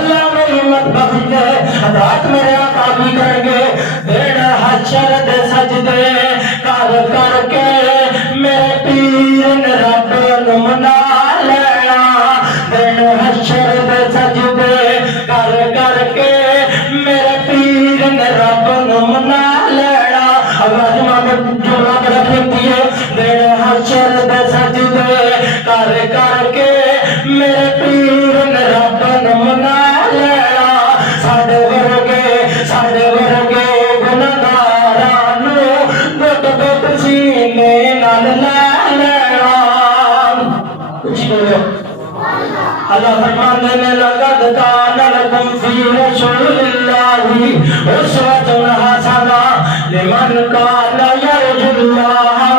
اللہ میری مت بخش دے حضرات میرے آقا بھی کریں گے دینا حشر دے سجدے کر کر کے میرے پیر نے رب نمنا لینا دینا حشر دے سجدے کر کر کے میرے پیر نے رب نمنا لینا آواز محمد جواب رکھ دیئے دینا حشر دے سجدے کر کر کے میرے پیر نے رب نمنا لینا ساڑھے ورگے گناہگارانو گھٹ گھٹ سینے نال لے لینا کچھ بولو اللہ فرمانے میں لقد کان لکم فی رسول اللہ اسوۃ حسنہ لمن کان یرجو اللہ